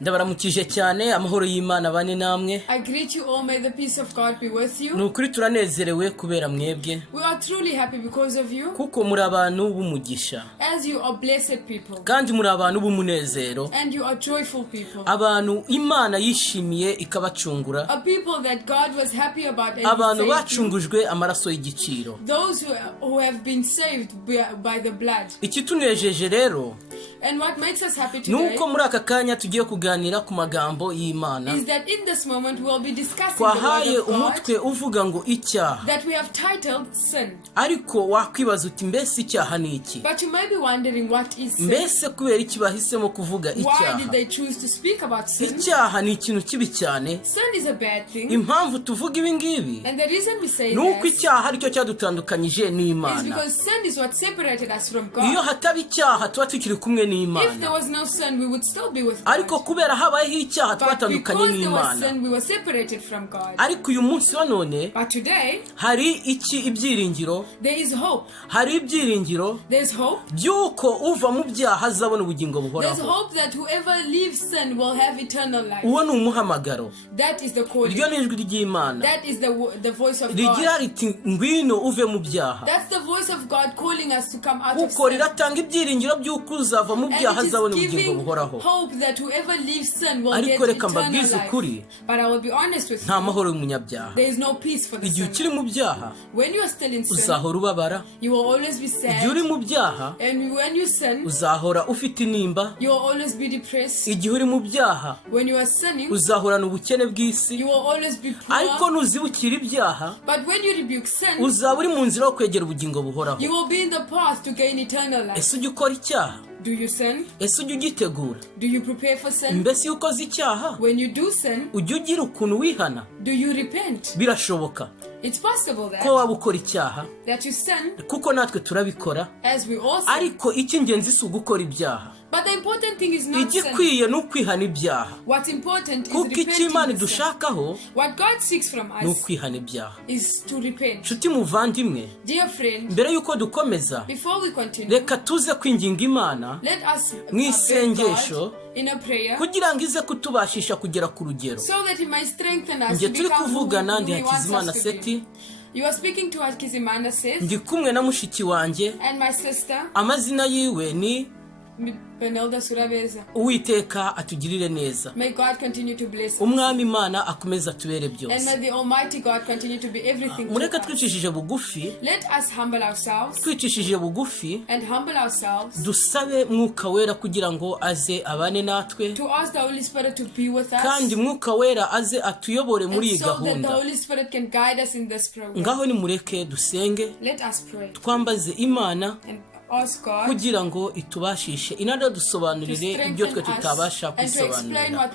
Ndabaramukije cyane amahoro y'Imana bane namwe. I greet you all, may the peace of God be with you. Nukuri turanezerewe kubera mwebwe. We are truly happy because of you. Kuko muri abantu b'umugisha. As you are blessed people. Kandi muri abantu b'umunezero. And you are joyful people. Abantu Imana yishimiye ikabacungura. A people that God was happy about and abantu bacungujwe amaraso y'igiciro. Those who have been saved by the blood. Ikitunejeje rero. And what makes us happy today? Nuko muri aka kanya tugiye kuganira ku magambo y'Imana. Is that in this moment we will be discussing the word of God. Umutwe uvuga ngo icyaha. That we have titled sin. Ariko wakwibaza uti mbese icyaha ni iki? But you may be wondering what is sin. Mbese kubera iki bahisemo kuvuga icyaha? Why did they choose to speak about sin? Icyaha ni ikintu kibi cyane. Sin is a bad thing. Impamvu tuvuga ibi ngibi. And the reason we say nuko icyaha aricyo cyadutandukanyije n'Imana. Is because sin is what separated us from God. Iyo hataba icyaha tuba tukiri kumwe n'Imana. If there was no sin, we would still be with God. Ariko kubera habayeho icyaha twatandukanye n'Imana. Because there was sin, we were separated from God. Ariko uyu munsi wa none, but today, hari iki ibyiringiro? There is hope. Hari ibyiringiro. There is hope. Byuko uva mu byaha azabona ubugingo buhoraho. There is hope that whoever leaves sin will have eternal life. Uwo ni umuhamagaro. That is the calling. Iryo ni ijwi ry'Imana. That is the voice of God. Rigira riti ngwino uve mu byaha. That's the voice of God calling us to come out of sin. Kuko riratanga ibyiringiro by'uko uzava mu byaha azabona ubugingo buhoraho. Hope that whoever leaves sin will get Ariko reka eternal mbabwize life. ukuri. But I will be honest with you. Nta mahoro y'umunyabyaha. There is no peace for the Igihe ukiri mu byaha, when you are still in sin, uzahora ubabara. You will always be sad. Igihe uri mu byaha, and when you sin, uzahora ufite inimba. You will always be depressed. Igihe uri mu byaha, when you are sinning, uzahorana ubukene bw'isi. You will always be poor. Ariko nuzibukira ibyaha, but when you rebuke sin, uzaba uri mu nzira yo kwegera ubugingo buhoraho. You will be in the path to gain eternal life. Ese ujya ukora icyaha? Do you sin? Ese ujya ugitegura? Do you prepare for sin? Mbese iyo ukoze icyaha, when you do sin, ujya ugira ukuntu wihana? Do you repent? Birashoboka. It's possible that ko waba ukora icyaha, that you sin, kuko natwe turabikora. As we all sin. Ariko icy'ingenzi si ugukora ibyaha. But the important thing is not sin. Igikwiye ni ukwihana ibyaha. What's important is kuko icyo Imana idushakaho, what God seeks from us, ni ukwihana ibyaha. is to repent. Nshuti muvandimwe, dear friend, mbere yuko dukomeza, before we continue, reka tuze kwinginga Imana let us mu isengesho in a prayer, kugira ngo ize kutubashisha kugera ku rugero. So that it might strengthen us Nge to turi become kuvugana who ndi he wants Hakizimana us to be. Seti. You are speaking to Hakizimana Seti. Ndi kumwe na mushiki wanjye. And my sister. Amazina yiwe ni Benelda Surabeza. Uwiteka atugirire neza. May God continue to bless us. Umwami Imana akomeza tubere byose. And may the Almighty God continue to be everything to Mureka us. twicishije bugufi. Let us humble ourselves. Twicishije bugufi. And humble ourselves. Dusabe Mwuka Wera kugira ngo aze abane natwe. To ask the Holy Spirit to be with us. Kandi Mwuka Wera aze atuyobore muri iyi gahunda. So that the Holy Spirit can guide us in this program. Ngaho nimureke dusenge. Let us pray. Twambaze Imana. And ask God kugira ngo itubashishe inada dusobanurire ibyo twe tutabasha kwisobanurira.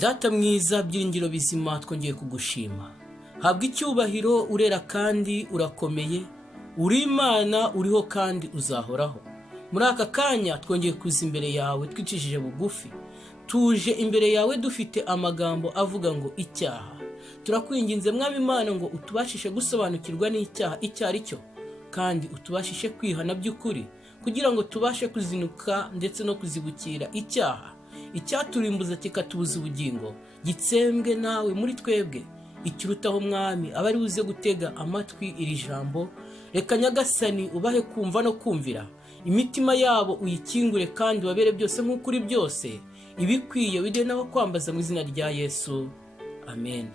Data mwiza, byiringiro bizima, twongeye kugushima. Habwa icyubahiro, urera kandi urakomeye. Uri Imana, uriho kandi uzahoraho. Muri aka kanya twongeye kuza imbere yawe twicishije bugufi. Tuje imbere yawe dufite amagambo avuga ngo icyaha. Turakwinginze Mwami Imana ngo utubashishe gusobanukirwa n'icyaha icyo ari cyo, kandi utubashishe kwihana by'ukuri kugira ngo tubashe kuzinuka ndetse no kuzibukira icyaha icyaturimbuza kikatubuza ubugingo, gitsembwe nawe muri twebwe. Ikirutaho Mwami abari buze gutega amatwi iri jambo, reka Nyagasani ubahe kumva no kumvira, imitima yabo uyikingure kandi babere byose nk'ukuri byose, ibikwiye bide nabo kwambaza mu izina rya Yesu, amen.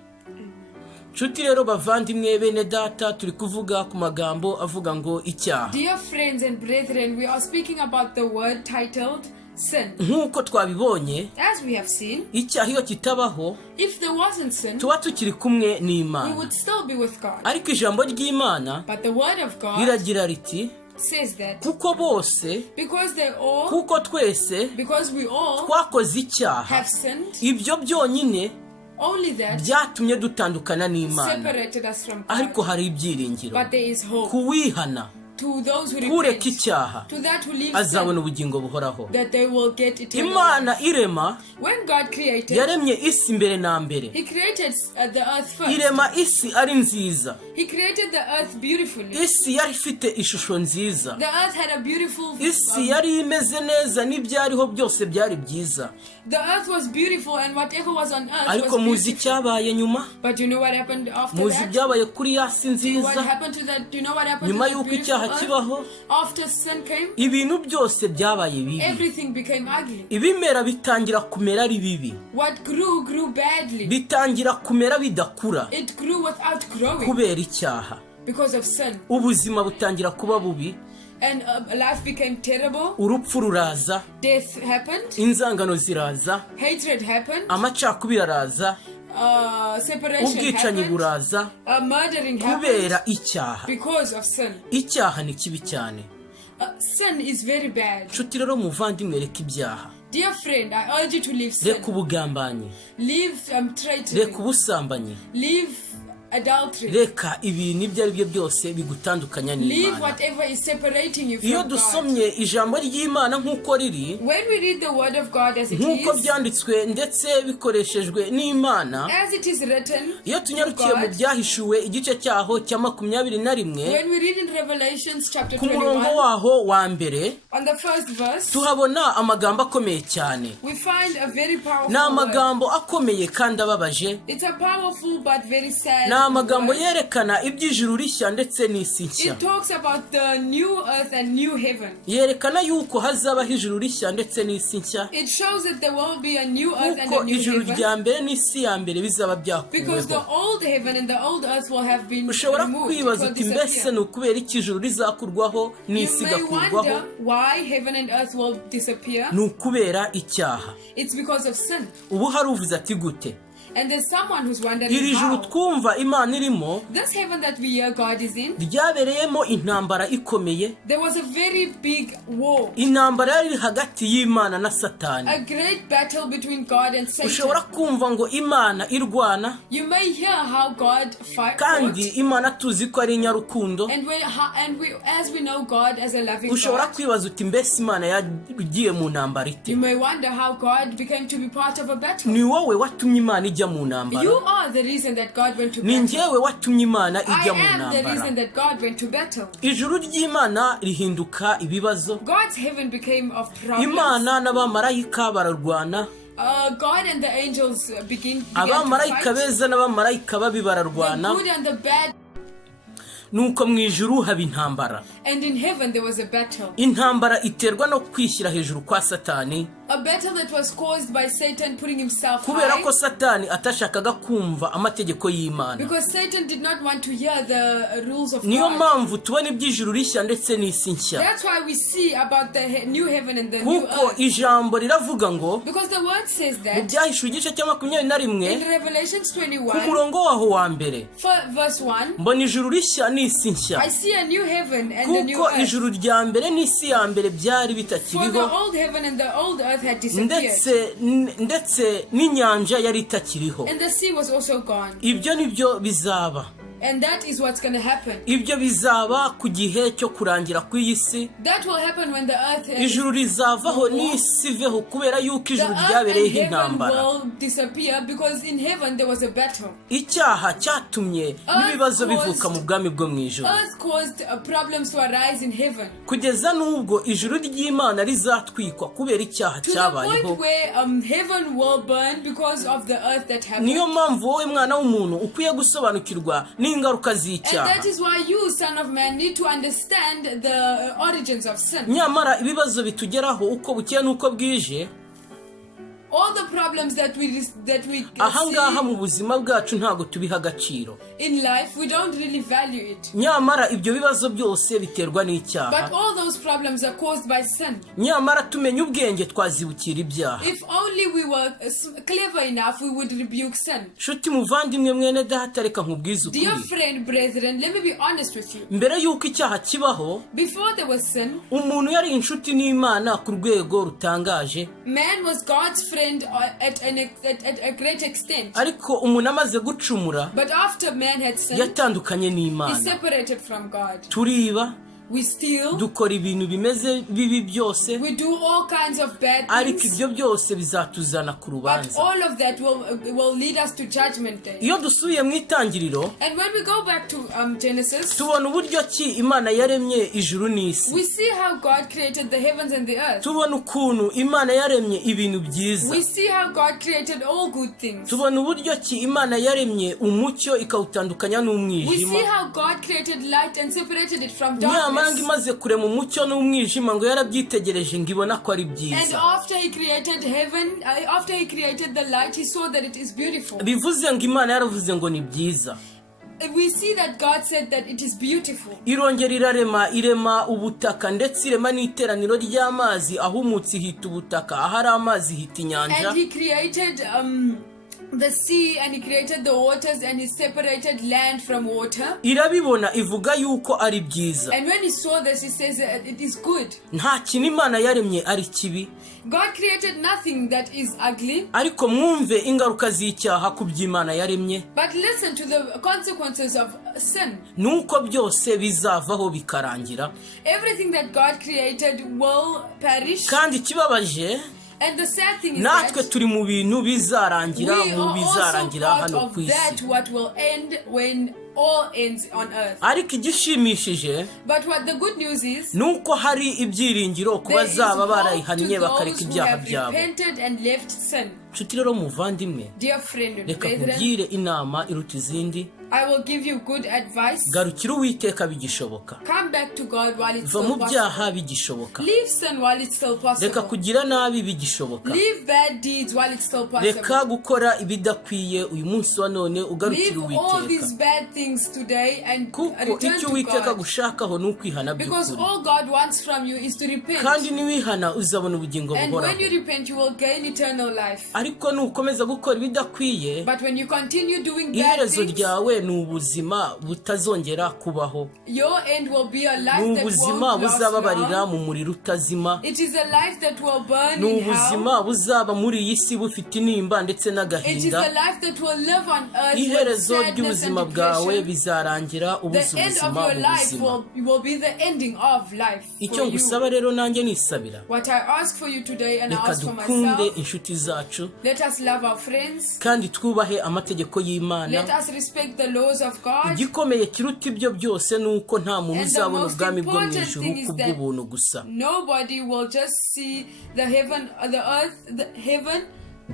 Nshuti rero bavandimwe bene data, turi kuvuga ku magambo avuga ngo icyaha. Dear friends and brethren, we are speaking about the word titled sin. Nkuko twabibonye, as we have seen, icyaha iyo kitabaho, if there wasn't sin, tuba tukiri kumwe n'Imana. we would still be with God. Ariko ijambo ry'Imana but the word of God riragira riti says that kuko bose, because they all, kuko twese, because we all twakoze icyaha, have sinned, ibyo byonyine only that byatumye dutandukana n'Imana. separated us from God. Ariko hari ibyiringiro but there is hope. Kuwihana to those who kureka repent, icyaha to that who leave azabona sin, ubugingo buhoraho. that they will get eternal life. Imana irema When God created, yaremye isi mbere na mbere, He created the earth first. irema isi ari nziza. He created the earth beautifully. Isi yari ifite ishusho nziza, The earth had a beautiful. isi yari imeze neza, n'ibyariho byose byari byiza. The earth was beautiful, and whatever was on earth Ariko was muzi beautiful. icyabaye nyuma? But you know what happened after Muzi that? ibyabaye kuri ya si What nziza? happened to that? Do you know what happened Nyuma to y'uko the icyaha beautiful kibaho, earth? After sin came, ibintu byose byabaye bibi. everything became ugly. Ibimera bitangira kumera ari bibi, What grew badly. bitangira kumera bidakura It grew without growing kubera icyaha. because of sin. Ubuzima butangira kuba bubi, And life became terrible. urupfu ruraza, Death happened. inzangano ziraza, Hatred happened. amacakubiri araza, Separation ubwicanyi happened. buraza Murdering happened kubera icyaha. because of sin. Icyaha ni kibi cyane. Sin is very bad. Nshuti rero muvandimwe, reka ibyaha, Dear friend, I urge you to leave sin. reka ubugambanyi, Leave reka traitering. ubusambanyi, Leave adultery. reka ibintu ibyo ari byo byose bigutandukanya Leave n'Imana. whatever is separating you Iyo from God. dusomye ijambo ry'Imana nk'uko riri, When we read the word of God as it nk'uko is, byanditswe ndetse bikoreshejwe n'Imana, as it is written, iyo tunyarukiye mu God, byahishuwe igice cyaho cya 21, when we read in Revelations chapter ku murongo 21, waho wa mbere on the first verse, tuhabona amagambo akomeye cyane. we find a very powerful Ni word. amagambo akomeye kandi ababaje, It's a powerful but very sad ni amagambo word. yerekana iby'ijuru rishya ndetse n'isi nshya. It talks about the new earth and new heaven. Yerekana yuko hazabaho ijuru rishya ndetse n'isi nshya, It shows that there will be a new earth and a kuko new ijuru heaven. rya mbere n'isi ya mbere bizaba Because the byakuweho. old heaven and the old earth will have been Ushobora removed. It kwibaza will uti mbese disappear. ni ukubera iki ijuru rizakurwaho n'isi You may igakurwaho? wonder why heaven and earth will disappear. Ni ukubera icyaha. It's because of sin. Ubu hari uvuze ati gute? And there's someone who's wondering Iri juru how. twumva Imana irimo This heaven that we hear God is in, ryabereyemo intambara ikomeye, there was a very big war. intambara yari hagati y'Imana na Satani. A great battle between God and Satan. Ushobora kumva ngo Imana irwana, You may hear how God fought. kandi Imana tuzi ko ari inyarukundo. As we know God as a loving Ushobora God, kwibaza uti mbese Imana yagiye mu ntambara ite? you may wonder how God became to be part of a battle. Ni wowe watumye Imana ijya mu You ntambara, are the reason that God went to ni battle. njyewe watumye Imana I ijya mu am the ntambara. reason that God went to battle. Ijuru ry'Imana rihinduka ibibazo, God's heaven became of problems. Imana n'abamarayika bararwana, God and the angels began to abamarayika fight. beza n'abamarayika babi bararwana, The good and the bad. nuko mu ijuru haba intambara. And in heaven there was a battle. Intambara iterwa no kwishyira hejuru kwa Satani, A battle that was caused by Satan putting himself kubera high. ko Satani atashakaga kumva amategeko y'Imana. Because Satan did not want to hear the rules of Niyo God. mpamvu tubona iby'ijuru rishya ndetse n'isi nshya, That's why we see about the new heaven and the new kuko earth. ijambo riravuga ngo Because the word says mu that byahishuwe igice cya 21 in Revelations ku 21, murongo waho wa mbere, verse 1, mbona ijuru rishya n'isi nshya, I see a new heaven and a new kuko earth. ijuru rya mbere n'isi ya mbere byari For the bitakiriho, old heaven and the old earth had disappeared. ndetse n'inyanja yari itakiriho. And the sea was also gone. Ibyo nibyo bizaba, And that is what's going to happen. ibyo bizaba ku gihe cyo kurangira kw'iyi si. That will happen when the earth Ijuru rizavaho n'isi iveho kubera yuko the ijuru earth ryabereyeho and heaven intambara. will disappear because in heaven there was a battle. Icyaha cyatumye n'ibibazo bivuka mu bwami bwo mu ijuru, Earth caused problems to arise in heaven. kugeza n'ubwo ijuru ry'Imana rizatwikwa kubera icyaha To the cyabayeho. point where heaven will burn because of the earth that happened. Niyo mpamvu wowe mwana w'umuntu ukwiye gusobanukirwa n'ingaruka And z'icyaha. that is why you, son of man, need to understand the origins of sin. Nyamara ibibazo bitugeraho uko bukeye n'uko bwije, All the problems that we ahangaha see mu buzima bwacu ntabwo tubiha agaciro. in life, we don't really value it. Nyamara ibyo bibazo byose biterwa n'icyaha. But all those problems are caused by sin. Nyamara tumenye ubwenge twazibukira ibyaha. If only we were clever enough, we would rebuke sin. Nshuti muvandimwe mwene data, reka nkubwize Dear ukuri. friend, brethren, let me be honest with you. Mbere y'uko icyaha kibaho, Before there was sin, umuntu yari inshuti n'Imana ku rwego rutangaje, man was God's friend at a great extent. ariko umuntu amaze gucumura But after man had sinned, yatandukanye he n'Imana. separated from God. Turiba, we steal, dukora ibintu bimeze bibi byose, we do all kinds of bad ariko things, ibyo byose bizatuzana ku but rubanza. all of that will lead us to judgment day. Iyo dusubiye mu itangiriro, And when we go back to Genesis, tubona uburyo ki Imana yaremye ijuru n'isi. we see how God created the heavens and the earth. Tubona ukuntu Imana yaremye ibintu byiza. We see how God created all good things. Tubona uburyo ki Imana yaremye umucyo ikawutandukanya We n'umwijima. see how God created light and separated it from Nyamara ngo darkness. imaze kurema umucyo n'umwijima ngo yarabyitegereje ngo ibona ko ari And byiza. after he created heaven, after he created the light, he saw that it is beautiful. Bivuze ngo Imana yaravuze ngo ni byiza. We see that God said that it is beautiful. Irongera irema ubutaka ndetse irema n'iteraniro ry'amazi, ahumutse ihita ubutaka, ahari amazi ihita inyanja. And he created the sea, and he created the waters, and he separated land from water. Irabibona ivuga yuko ari byiza. And when he saw this, he says that it is good. Nta kintu Imana yaremye ari kibi. God created nothing that is ugly. Ariko mwumve ingaruka z'icyaha ku by'Imana yaremye. But listen to the consequences of sin. Nuko byose bizavaho bikarangira. Everything that God created will perish. Kandi ikibabaje, And the sad thing is natwe that turi mu bintu we bizarangira are mu also bizarangira part hano of ku that isi. what will end when all ends on earth. Ariko igishimishije But what the good news is, nuko hari ibyiringiro ku there is bazaba hope to barayihannye bakareka those who ibyaha have byabo. repented and left sin. Nshuti rero muvandimwe, Dear friend and reka brethren, nkugire inama iruta izindi. I will give you good advice. Garukira Uwiteka bigishoboka. Come back to God while it's Va still mu possible. byaha bigishoboka. Leave sin while it's still Reka possible. kugira nabi bigishoboka. Leave bad deeds while it's still possible. Reka gukora ibidakwiye uyu munsi wa none ugarukira Leave all these Uwiteka. bad things today and Kuko return icyo to Uwiteka God. gushakaho ni ukwihana Because by'ukuri. all God wants from you is to repent. Kandi niwihana uzabona ubugingo And buhoraho. when you repent, you will gain eternal life. Ariko nukomeza gukora ibidakwiye, But when you continue doing bad iherezo things, ryawe ni ubuzima butazongera kubaho. your end will be a Ni life that ubuzima won't last buzababarira long. mu muriro utazima. It is a life that will burn Ni in hell. ubuzima buzaba muri iyi si bufite intimba ndetse It is a n'agahinda. life that will live on earth with Iherezo sadness and ry'ubuzima bwawe depression. bizarangira ubuze The end of ubuzima your mu life buzima. will be the ending of life Icyo for ngusaba you. rero nanjye nisabira, What I ask for you today and I reka ask for dukunde myself, inshuti zacu let us love our friends. kandi twubahe amategeko y'Imana. Let us respect the laws of God. Igikomeye kiruta ibyo byose ni uko nta muntu And the uzabona most ubwami bwo mu important ijuru thing is that kubw'ubuntu gusa. nobody will just see the heaven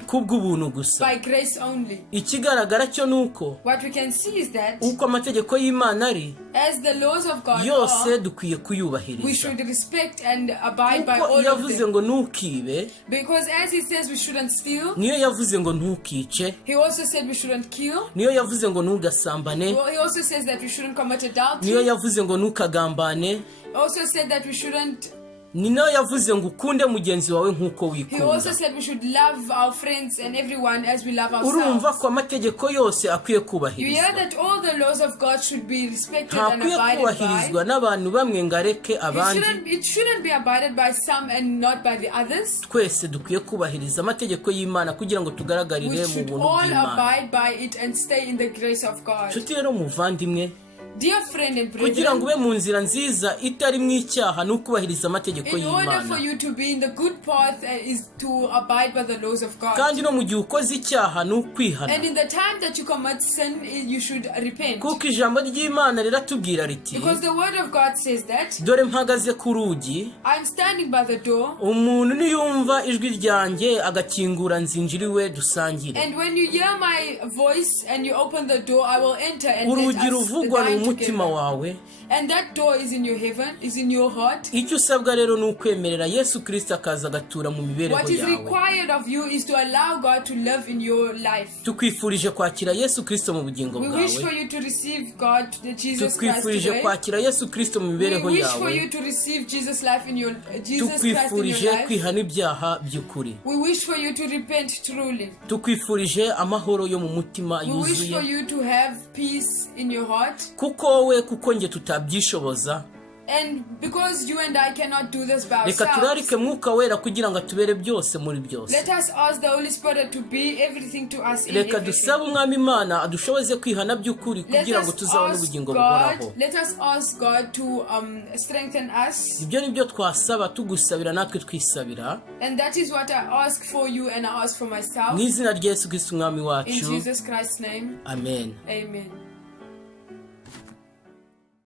Kubw'ubuntu gusa. by grace only. Ikigaragara cyo ni uko What we can see is that uko amategeko y'Imana ari, as the laws of God yose are, dukwiye we kuyubahiriza. should respect and abide by Kuko all of yavuze them. ngo ntukibe, Because as he says we shouldn't steal, niyo yavuze ngo ntukice, he also said we shouldn't kill. niyo yavuze ngo ntugasambane, He also says that we shouldn't commit niyo adultery. yavuze ngo ntukagambane, He also said that we shouldn't. ni nayo yavuze ngo ukunde mugenzi wawe nk'uko He also wikunda. said we should love our friends and everyone as we love Urumva ourselves. ko amategeko yose akwiye You hear kubahirizwa. that all the laws of God should be respected and Ntakwiye abided kubahirizwa by. n'abantu bamwe ngo areke abandi. It shouldn't be abided by some and not by the others. Twese dukwiye kubahiriza amategeko y'Imana kugira ngo tugaragarire We mu should buntu all bw'Imana. abide by it and stay in the grace of God. Nshuti rero muvandimwe, Dear friend and kugira ngo brethren, ube mu nzira nziza itari mu icyaha ni ukubahiriza amategeko in order for y'Imana. you to be in the good path is to abide by the laws of God. Kandi no mu gihe ukoze icyaha ni ukwihana. And in the time that you commit sin, you should repent. Kuko ijambo ry'Imana riratubwira riti, Because the word of God says that, dore mpagaze ku rugi, I'm standing by the door, umuntu niyumva ijwi ryanjye agakingura nzinjira iwe dusangire. and when you hear my voice and you open the door, I will enter and let Urugi us ruvugwa ni dine umutima together. wawe. And that door is in your heaven, is in your heart. Icyo usabwa rero ni ukwemerera Yesu Kristo akaza agatura mu mibereho What is yawe. required of you is to allow God to live in your life. Tukwifurije kwakira Yesu Kristo mu bugingo We wish for bwawe. you to receive God, Jesus Christ Tukwifurije today. kwakira Yesu Kristo mu We mibereho wish for yawe. you to receive Jesus life in your Jesus Christ in Tukwifurije your life. kwihana ibyaha by'ukuri. We wish for you to repent truly. Tukwifurije amahoro yo mu mutima We wish for yuzuye. you to have peace in your heart. Kuko wowe kuko nge tutabyishoboza, And because you and I cannot do this by reka ourselves, turarike mwuka wera kugira ngo atubere byose muri byose. let us ask the Holy Spirit to be everything to us in reka everything. dusabe umwami Imana adushoboze kwihana by'ukuri kugira ngo tuzabone ubugingo buhoraho. Let us ask God to strengthen us. ibyo nibyo twasaba tugusabira natwe twisabira, And that is what I ask for you and I ask for myself. mu izina rya Yesu Kristo umwami In wacu, Jesus Christ's name. amen. Amen.